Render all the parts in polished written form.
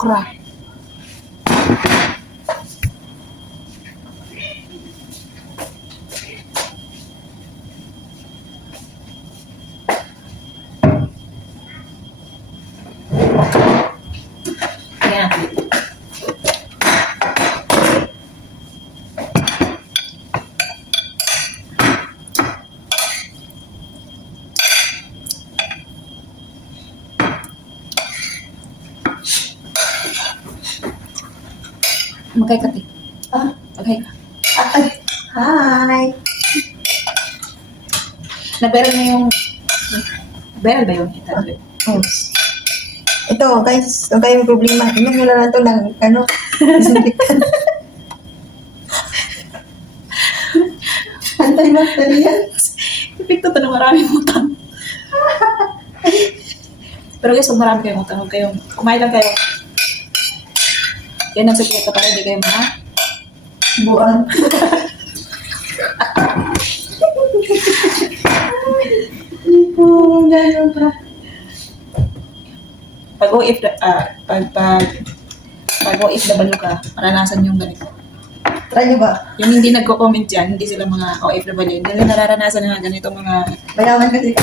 okra. Ayan. Magkay ka, te. Magkay ka. Hi! Naberal na yung... Beral ba yun? Ito. Oh. Ito, guys, kung kayo may problema, inom nyo lang ito ng, disinfectant. Antibacterial. Epekto to na maraming utang. Pero guys, kung marami kayong utang, huwag kayong... Kumain lang kayo. Yan ang sekreto para hindi kayo mga... Buwan. Ito, gano'n pa. Pag OFW ka, maranasan yung ganito. Try nyo ba? Yung hindi nagko-comment yan, hindi sila mga OFW, hindi nila nararanasan ng ganito mga... Mayaman kasi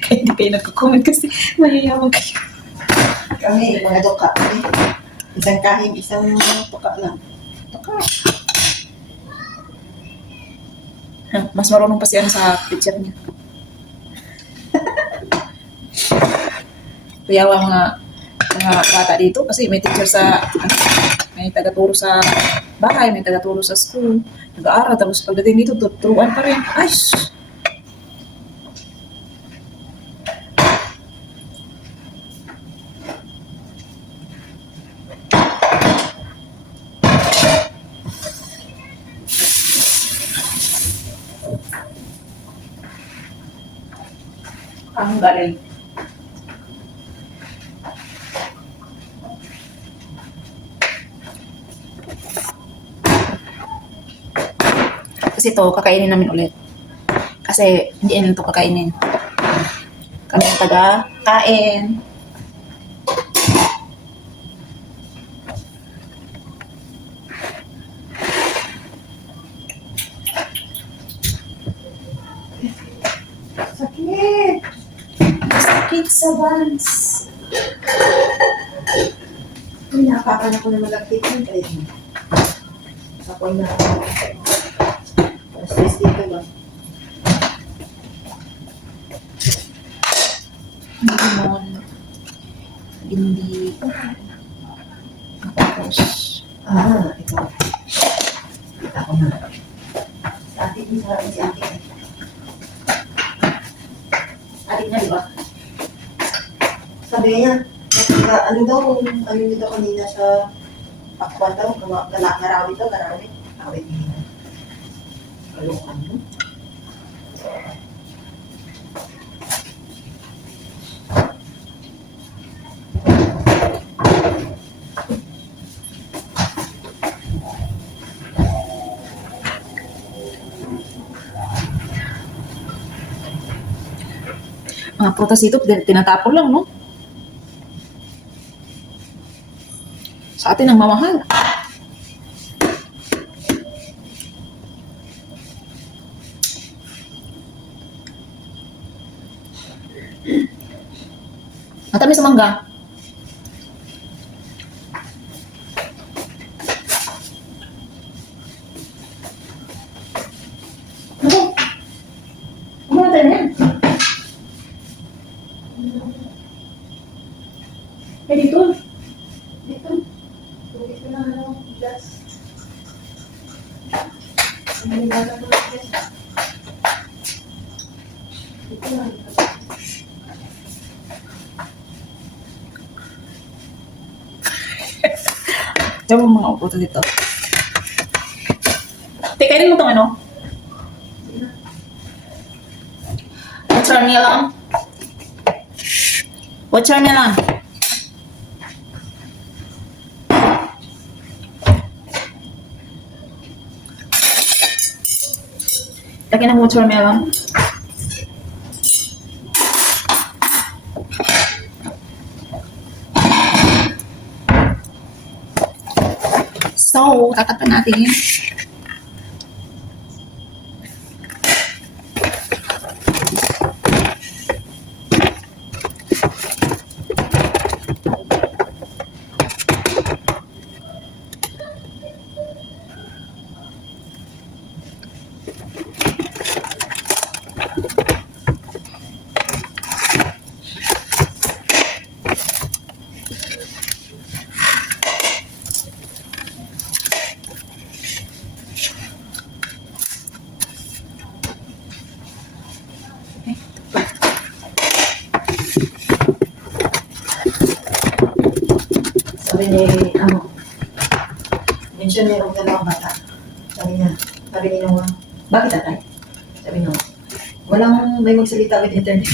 Kaya hindi kayo nagko-comment kasi mayayaman kayo. kami, mga doka. Isang kahig, isang tuka lang. Tuka. Mas marunong pa siya sa picture niya. Kuyawa mga bata dito kasi may teacher sa may taga-turo sa bahay, may taga-turo sa school, nag-aaral, tapos pagdating dito, turuan pa rin. Ay! Ang galing. Kasi ito, kakainin namin ulit. Kasi hindi namin ito kakainin. Kami ang taga-kain. Sakit! Sakit sa buns. Pinapakan ako na malakit yun. Kaya ako'y na stress dito ba? Limon. Hindi. Tapos, Ito. Kita ko na. Sa atin, sa si atin. atin na, di ba? Sabi niya, ano daw, ano nyo daw kanina sa pakwan daw, garawin daw, garawin. Awit niya. Kalukan mo. Mga prutas dito, tinatapon lang, no? Sa atin ang mamahal. Matamis sa mangga. Ano? Ano natin yan? Eh, dito. Dito. Tugis ko na glass. Ano yung bata ko glass? Dito lang. Diyan mo mga upo dito. Tekainin mo itong ano? Watermelon. Watermelon. Lagyan ng watermelon. So, tatakpan natin. Sabi ni, mention niya yung dalawang bata. Sabi ni nung, bakit tatay? Sabi nung, walang may magsalita with internet.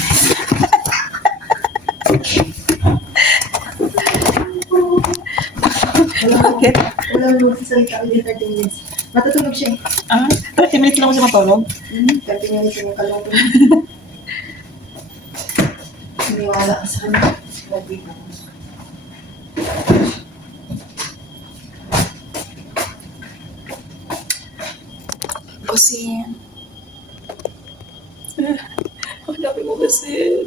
Bakit? Walang magsalita with 30 minutes. Matutulog siya eh. 30 minutes lang ako siya matulog. 30 minutes yung kalungkot. Hindi wala ka sa kanya. Wag-wait na. Kasi... Hanapin mo kasi.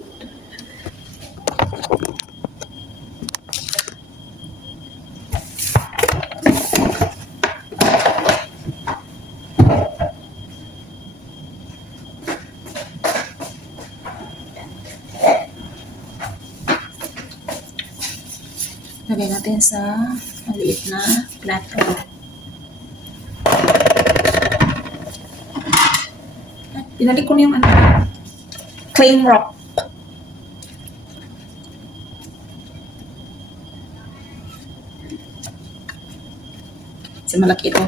Lagay natin sa maliit na plato. Pinalik ko na yung cling wrap. Kasi malaki ito.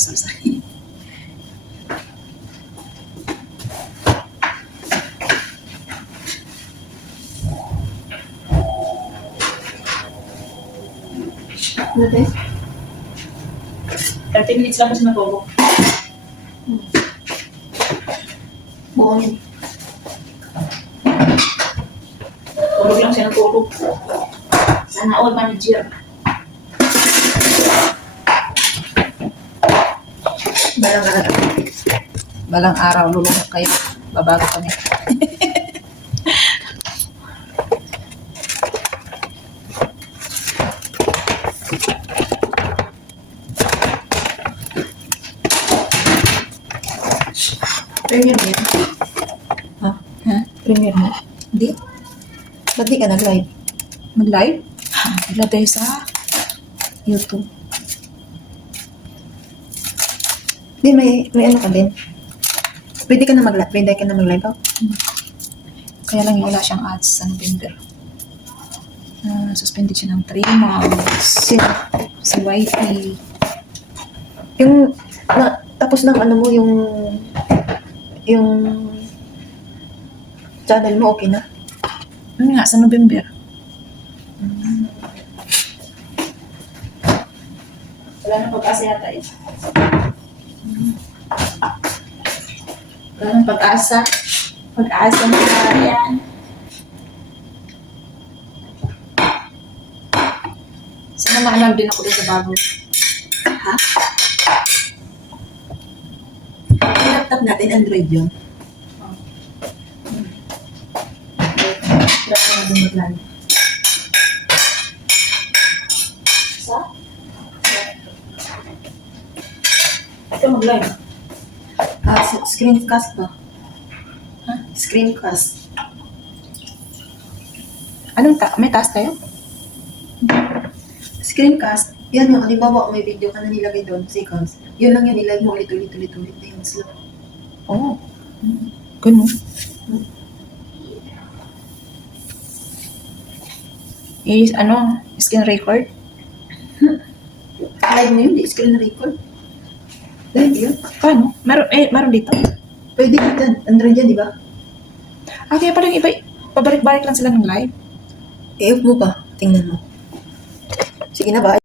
Sorry. Ano tayo? 30 minutes lang kasi matulog. Buong yun. Tulog lang siya ng tulog. Sana all manager. Balang araw, lulunok kayo. Babago kami. Premier mo yan? Ha? Premier mo? Hindi? Ba't di ka nag-live? Mag-live? Magla tayo sa YouTube. Di, may ano ka din? Pwede ka na mag-live? Pwede ka na mag-live ako? Kaya lang wala siyang ads sa November. Suspended siya ng 3 months. Sino? Si YT. Yung, tapos ng ano mo, yung channel mo, okay na? Ano nga, sa November. Wala nang pag-asa yata eh. Wala nang pag-asa. Pag-asa na yan. Sana makalag din ako dun sa bago. Ha? Yung laptop natin, Android yun. Dapat na din mag-live. Sa? Ito mag-live. Screencast ba? Ha? Screencast. Anong may task tayo? Screencast, yan yung, halimbawa, may video ka na nilagay doon, seconds. Yun lang yun, nilagay mo ulit na yun, slow. Oo. Ganun. Screen record? Live mo yun, di screen record. Dahil yun. Paano? Meron dito. Pwede yun, Android yan, di ba? Kaya parang iba, pabalik-balik lang sila ng live. I-off mo pa. Tingnan mo. Sige na ba?